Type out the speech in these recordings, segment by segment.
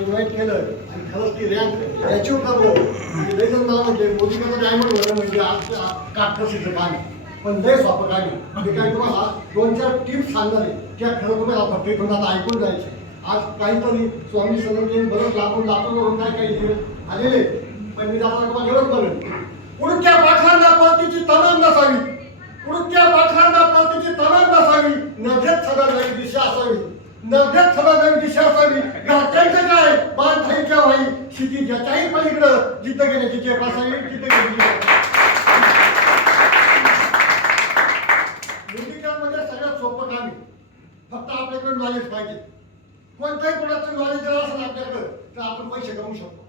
Invite केलं आणि खरंच ती रँक अचीव करलो. लयजण मला म्हणजे मोदीकडे डायमंड भरणं म्हणजे आज काटकसीचं काम आहे, पण लय सोपं काम आहे. ते काय तुम्हाला 2-4 टिप्स सांगणार आहे त्या खरं तुम्हाला फक्त इथून आता ऐकून जायचे. आज काहीतरी स्वामी समर्थ बरंच लांबून लातूरवरून काय काही दिवस आलेले, पण मी जाताना तुम्हाला एवढंच म्हणेन, उडक्या पाखरांना पळतीची तलम नसावी, उडक्या पाखरांना पळतीची तलम नसावी, नजरेत सदा नवी दिशा असावी, नजरेत सदा नवी दिशा असावी. घरच्यांचं काय बांधायच्या वाई शिती ज्याच्याही पलीकडं जिथं गेल्याची चेप असावी, तिथं गेली. म्हणजे सगळ्यात सोपं काम आहे, फक्त आपल्याकडे नॉलेज पाहिजे. कोणत्याही कोणाचं नॉलेज जर असेल आपल्याकडं तर आपण पैसे कमवू शकतो.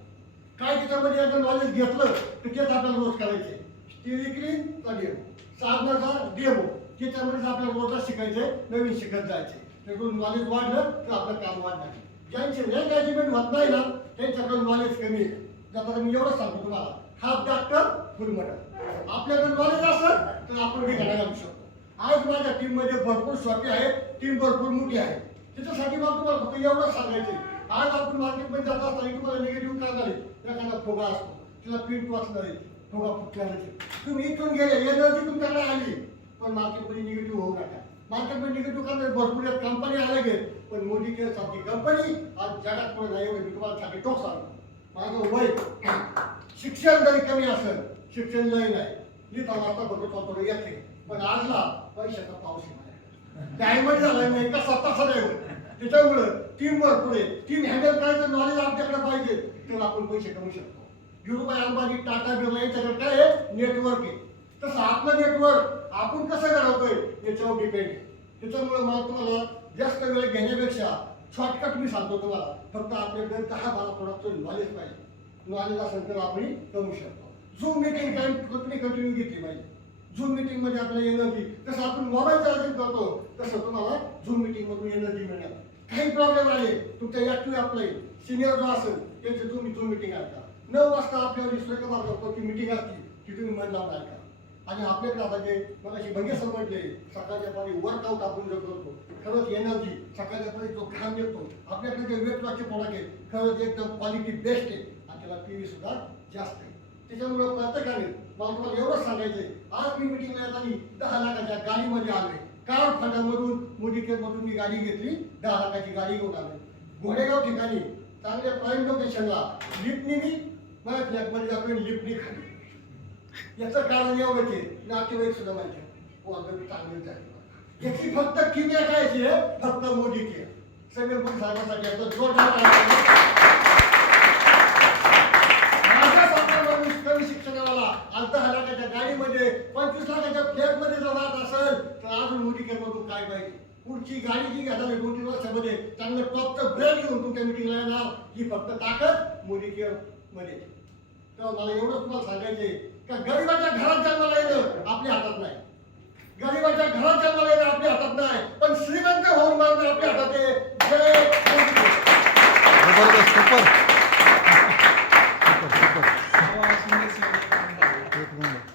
काय त्याच्यामध्ये आपण नॉलेज घेतलं तर तेच आपल्याला रोज करायचे. स्टिरिक्लीनचा डेमो, साधनाचा डेमो, त्याच्यामध्येच आपल्याला रोजच शिकायचे, नवीन शिकत जायचे. त्याकडून नॉलेज वाढलं तर आपलं काम वाढणार. ज्यांचे रँक अचिव्हमेंट होत नाही ना त्यांच्याकडे नॉलेज कमी आहे. त्यामध्ये मी एवढंच सांगतो तुम्हाला, हाफ डॉक्टर फुल मटर. आपल्याकडे नॉलेज असेल तर आपण हे घालायला लागू शकतो. आज माझ्या टीममध्ये भरपूर शॉपी आहेत, टीम भरपूर मोठी आहे. त्याच्यासाठी मला तुम्हाला फक्त एवढंच सांगायचं, आज आपण मार्केटमध्ये जात असताना तुम्हाला निगेटिव्ह करणार आहे. एखादा फुगा असतो, तिला प्रिंट वाचणार आहे, फुगा फुटल्याने तुम्ही इथून गेले, एनर्जी तुमच्याकडे आली, पण मार्केटमध्ये निगेटिव्ह होऊ नका. मार्केटमध्ये निगेटिव्ह करणारे भरपूर कंपनी आल्या गेले, पण मोदी केअर सारखी कंपनी आज जगात पुढे नाही. एवढे मी तुम्हाला साठी टोक सांगतो. माझं वय शिक्षण जरी कमी असेल, शिक्षण लय नाही, लिहिता वाचता बघत होतो येते, पण आजला पैशाचा पाऊस आहे. डायमंड झालाय नाही का स्वतः नाही. त्याच्यामुळं टीम भरपूर आहे. टीम हँडल करायचं नॉलेज आपल्याकडे पाहिजे तर आपण पैसे कमवू शकतो. धीरूभाई अंबानी, टाटा, बिर्ला यांच्याकडे काय आहे? नेटवर्क आहे. तसं आपलं नेटवर्क आपण कसं घडवतोय याच्यावर डिपेंड आहे. त्याच्यामुळे मला तुम्हाला जास्त वेळ घेण्यापेक्षा शॉर्टकट मी सांगतो तुम्हाला, फक्त आपल्याकडे 10-12 प्रोडक्टचं नॉलेज पाहिजे. नॉलेज असेल तर आपण कमवू शकतो. झूम मीटिंग टाइम तुम्ही कंटिन्यू घेतली पाहिजे. झूम मीटिंग मध्ये आपल्याला एनर्जी, जसं आपण मोबाईल चार्जिंग करतो तसं तुम्हाला झूम मीटिंग मधून एनर्जी मिळणार. काही प्रॉब्लेम आले तुमच्या ऍक्टिव्ह आपले सिनियर जो असेल त्यांचे तुम्ही झूम मीटिंग ऐका. 9 वाजता आपल्यावर स्वयंपाक करतो ती मीटिंग असते ती तुम्ही मन लावून ऐका. आणि आपल्याकडे आता जे मगाशी भंगे समजले, सकाळच्या पाणी वर्कआउट आपण जो करतो, खरंच एनर्जी सकाळच्या पाणी जो घाम येतो, आपल्याकडे जे वेट लॉसचे प्रोडक्ट आहे खरंच एकदम क्वालिटी बेस्ट आहे आणि त्याला पीव्ही सुद्धा जास्त आहे. त्याच्यामुळे प्रत्येकाने मला तुम्हाला एवढंच सांगायचंय, आज मी मिटिंगला येताना 10 लाखाच्या गाडीमध्ये आलोय. कार फंडामधून मोदी केअरमधून मी गाडी घेतली, 10 लाखाची गाडी घेऊन आलोय. घोडेगाव ठिकाणी चांगल्या प्राईम लोकेशनला लिफ्टनी मी माझ्या फ्लॅटमध्ये जातोय, लिफ्टनी खाली. याचं कारण एवढंच आहे, नातेवाईक सुद्धा माहिती आहे चांगले आहे. याची फक्त किमया काय आहे, फक्त मोदी केअर. सगळे पण सांगण्यासाठी आता जोरदार शिक्षणाला आज 10 लाखाच्या गाडीमध्ये 25 लाखाच्या फ्लॅटमध्ये जर राहत असेल तर अजून मोदी केअर मधून काय पाहिजे. पुढची गाडी जी घेणार 2-3 वर्षामध्ये चांगलं टॉपचं ब्रँड घेऊन तुमच्या मिटिंगला येणार, ही फक्त ताकद मोदी केअर मध्ये. तर मला एवढंच तुम्हाला सांगायचे का गरिबाच्या घरात जन्माला येणं आपल्या हातात नाही, गरिबाच्या घरात जन्माला येणं आपल्या हातात नाही, पण श्रीमंत होऊन